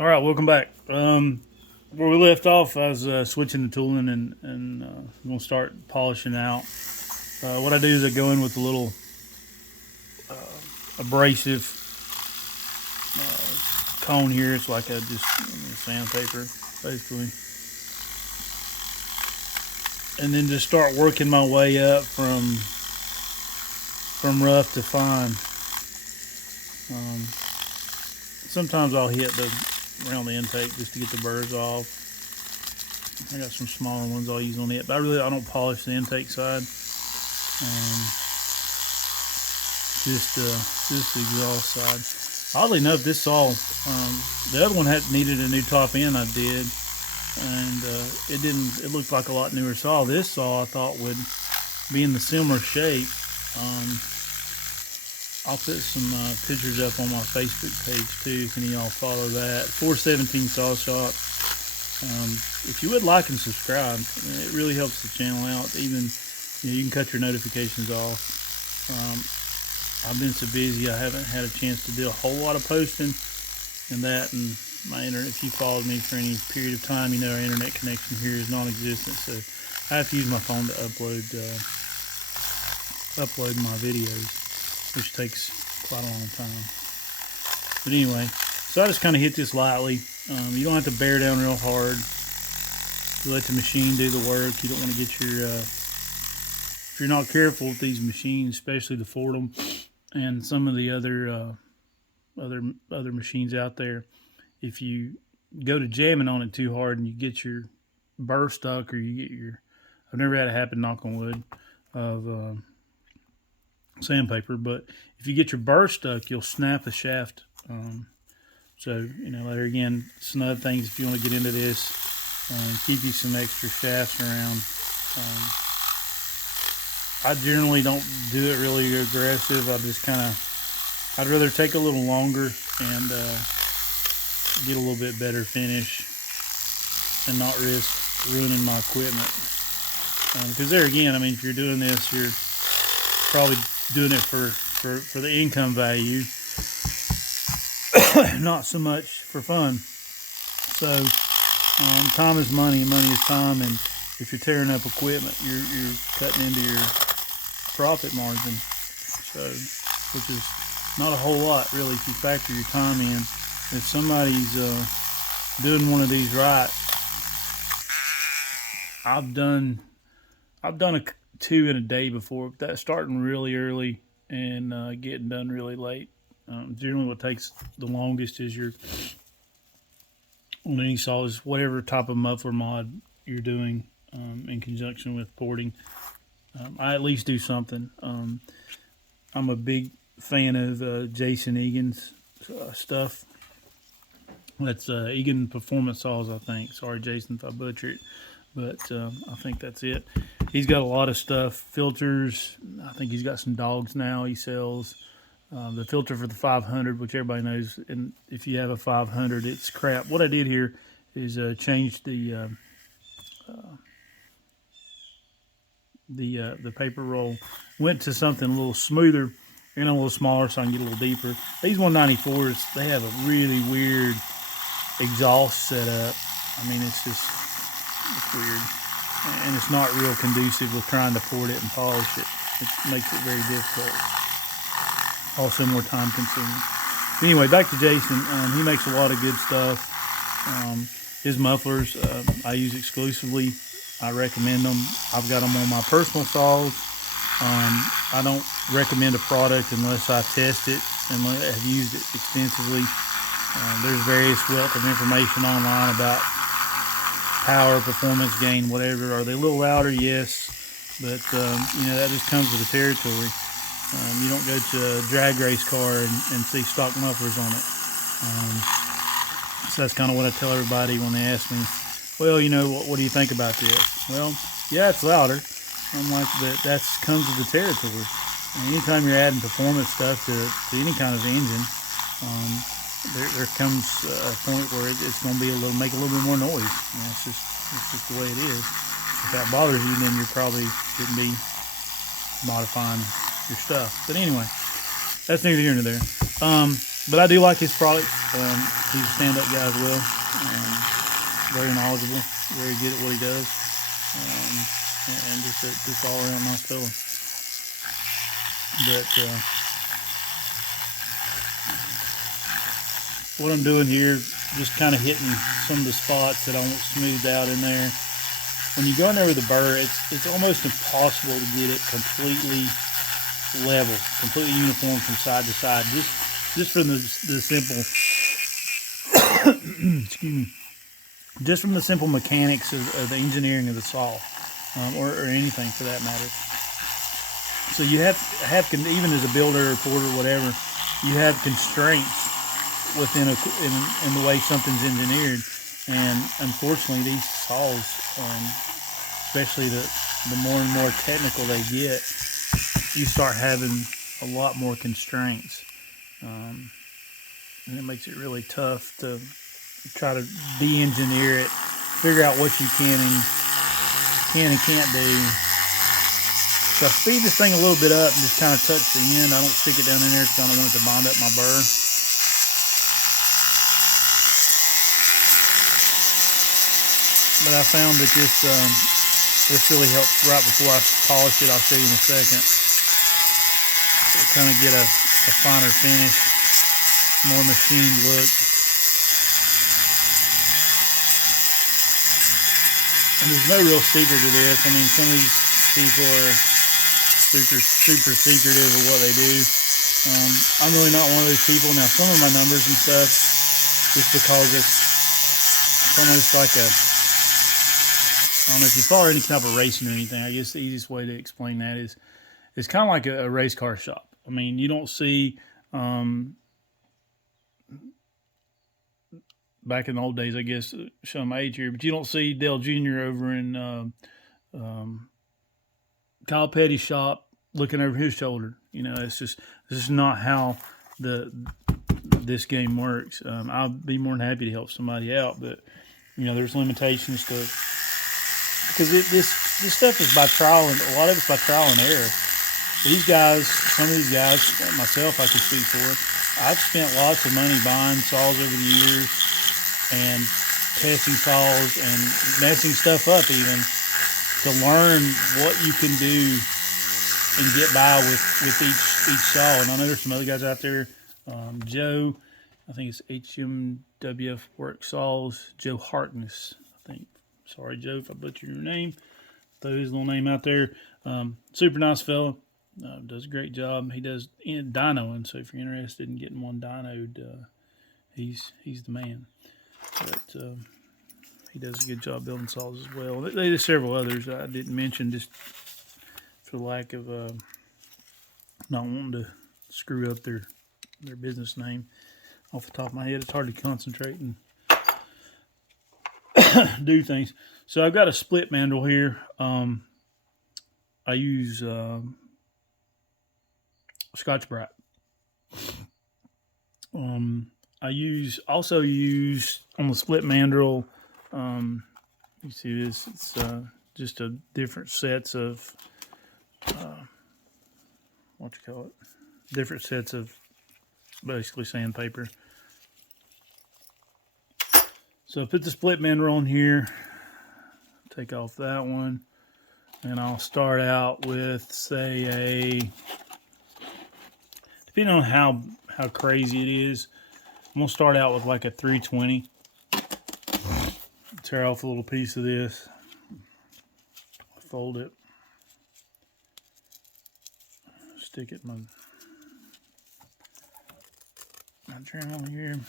All right, welcome back. Where we left off, I was switching the tooling and I'm gonna start polishing out. What I do is I go in with a little abrasive cone here. It's like a just sandpaper, basically, and then just start working my way up from rough to fine. Sometimes I'll hit around the intake just to get the burrs off. I got some smaller ones I'll use on it, but I don't polish the intake side. Um, just the exhaust side. Oddly enough, this saw the other one had needed a new top end. I did, and it didn't. It looked like a lot newer saw. This saw I thought would be in the similar shape. Um, I'll put some pictures up on my Facebook page too. Can y'all follow that? 417 Saw Shop. If you would like and subscribe, it really helps the channel out. Even you can cut your notifications off. I've been so busy I haven't had a chance to do a whole lot of posting and that, and my internet. If you followed me for any period of time, you know our internet connection here is non-existent, so I have to use my phone to upload my videos, which takes quite a long time. But anyway, so I just kind of hit this lightly. You don't have to bear down real hard. You let the machine do the work. You don't want to get your if you're not careful with these machines, especially the Fordham and some of the other machines out there, if you go to jamming on it too hard and you get your burr stuck, or you get your, I've never had it happen, knock on wood, of sandpaper, but if you get your burr stuck, you'll snap the shaft. So, there again, some other things if you want to get into this, keep you some extra shafts around. I generally don't do it really aggressive. I'd rather take a little longer and get a little bit better finish and not risk ruining my equipment. Because there again, if you're doing this, you're probably doing it for the income value, not so much for fun. So time is money, and money is time, and if you're tearing up equipment, you're cutting into your profit margin. So, which is not a whole lot really if you factor your time in. If somebody's doing one of these right, I've done two in a day before. That's starting really early and getting done really late. Generally, what takes the longest is your on any saw is whatever type of muffler mod you're doing in conjunction with porting. I at least do something. I'm a big fan of Jason Egan's stuff. That's Egan Performance Saws, I think. Sorry, Jason, if I butcher it, but I think that's it. He's got a lot of stuff, filters. I think he's got some dogs now he sells. The filter for the 500, which everybody knows, and if you have a 500, it's crap. What I did here is change the paper roll. Went to something a little smoother and a little smaller so I can get a little deeper. These 194s, they have a really weird exhaust setup. It's weird. And it's not real conducive with trying to port it and polish it. It makes it very difficult. Also more time consuming. Anyway, back to Jason. He makes a lot of good stuff. His mufflers I use exclusively. I recommend them. I've got them on my personal saws. I don't recommend a product unless I test it and have used it extensively. There's various wealth of information online about power, performance gain, whatever. Are they a little louder? Yes, but that just comes with the territory. You don't go to a drag race car and see stock mufflers on it. So that's kind of what I tell everybody when they ask me, well, what do you think about this? Well, yeah, it's louder. I'm like, but that comes with the territory. And anytime you're adding performance stuff to any kind of engine, there comes a point where it's going to make a little bit more noise. It's just the way it is. If that bothers you, then you probably shouldn't be modifying your stuff. But anyway, that's neither here nor there. But I do like his product. He's a stand-up guy as well. Very knowledgeable, very good at what he does, and just all around nice fella. But what I'm doing here, just kind of hitting some of the spots that I want smoothed out in there. When you go in there with a burr, it's almost impossible to get it completely level, completely uniform from side to side. Just from the simple, excuse me, just from the simple mechanics of the engineering of the saw, or anything for that matter. So you have even as a builder or porter, whatever, you have constraints within in the way something's engineered, and unfortunately these saws, especially the more and more technical they get, you start having a lot more constraints, and it makes it really tough to try to de-engineer it, figure out what you can and can't do. So I speed this thing a little bit up and just kind of touch the end. I don't stick it down in there because I don't want it to bind up my burr. But I found that this really helps right before I polish it. I'll show you in a second. So kind of get a finer finish, more machined look. And there's no real secret to this. I mean, some of these people are super secretive of what they do. I'm really not one of those people. Now, some of my numbers and stuff, just because it's almost like I don't know if you follow any type of racing or anything. I guess the easiest way to explain that is it's kind of like a race car shop. I mean, you don't see back in the old days, I guess, showing my age here, but you don't see Dale Jr. over in Kyle Petty's shop looking over his shoulder. You know, this is not how this game works. I'll be more than happy to help somebody out, but you know, there's limitations to, because this stuff is by trial, and a lot of it's by trial and error. These guys, some of these guys, myself, I can speak for. I've spent lots of money buying saws over the years and testing saws and messing stuff up even to learn what you can do and get by with each saw. And I know there's some other guys out there. Joe, I think it's HMWF Work Saws, Joe Harkness, I think. Sorry, Joe, if I butchered your name. Throw his little name out there. Super nice fella. Does a great job. He does dynoing, so if you're interested in getting one dynoed, he's the man. But he does a good job building saws as well. There's several others I didn't mention just for the lack of not wanting to screw up their business name off the top of my head. It's hard to concentrate and do things. So I've got a split mandrel here. I use Scotch-Brite. I also use on the split mandrel. You see this? It's just a different sets of what you call it? Different sets of basically sandpaper. So I put the split mandrel on here. Take off that one, and I'll start out with, say, a, depending on how crazy it is, I'm gonna start out with like a 320. Tear off a little piece of this, fold it, stick it in my Dremel here.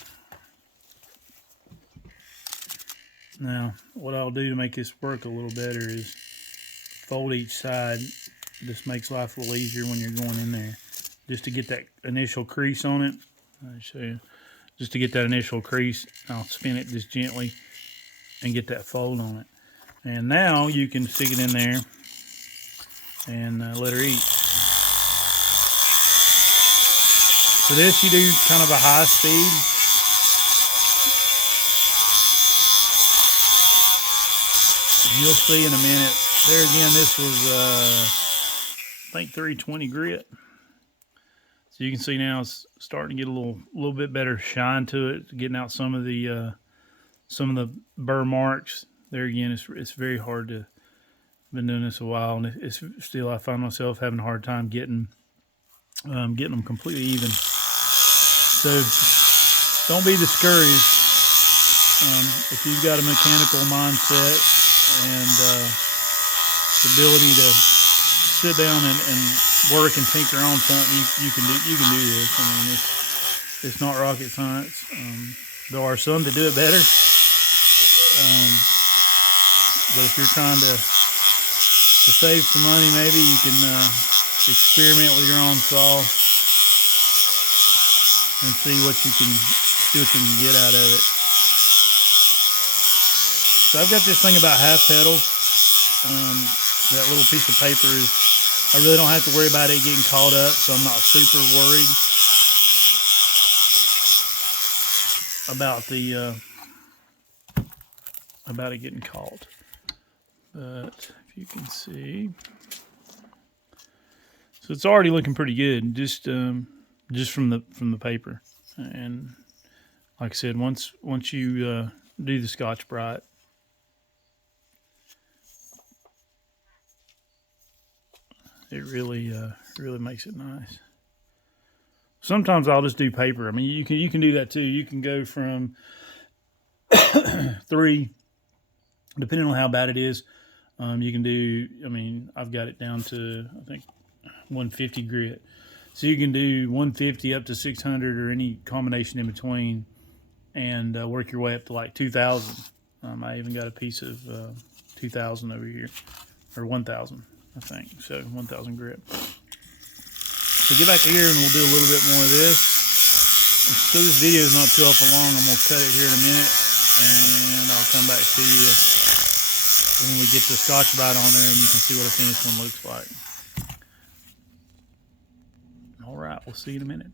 Now, what I'll do to make this work a little better is fold each side. This makes life a little easier when you're going in there. Just to get that initial crease on it. I'll show you. Just to get that initial crease, I'll spin it just gently and get that fold on it. And now you can stick it in there and let her eat. For this, you do kind of a high speed. You'll see in a minute. There again, this was, I think 320 grit. So So you can see now it's starting to get a little bit better shine to it, getting out some of the burr marks. There again, it's very hard to. Been doing this a while, and it's still I find myself having a hard time getting them completely even. So don't be discouraged if you've got a mechanical mindset and the ability to sit down and work and tinker on something. You can do this. I mean, it's not rocket science. There are some that do it better, but if you're trying to save some money, maybe you can experiment with your own saw and see what you can get out of it. So I've got this thing about half pedal. That little piece of paper is, I really don't have to worry about it getting caught up, so I'm not super worried about it getting caught. But if you can see, so it's already looking pretty good, just from the paper. And like I said, once you do the Scotch-Brite, it really makes it nice. Sometimes I'll just do paper. I mean, you can do that too. You can go from 3, depending on how bad it is. You can do. I mean, I've got it down to I think 150 grit. So you can do 150 up to 600 or any combination in between, and work your way up to like 2,000. I even got a piece of 2,000 over here, or 1,000, I think. So 1,000 grit. So get back here and we'll do a little bit more of this. So this video is not too awful long. I'm gonna cut it here in a minute, and I'll come back to you when we get the Scotch-Brite on there, and you can see what a finished one looks like. All right, we'll see you in a minute.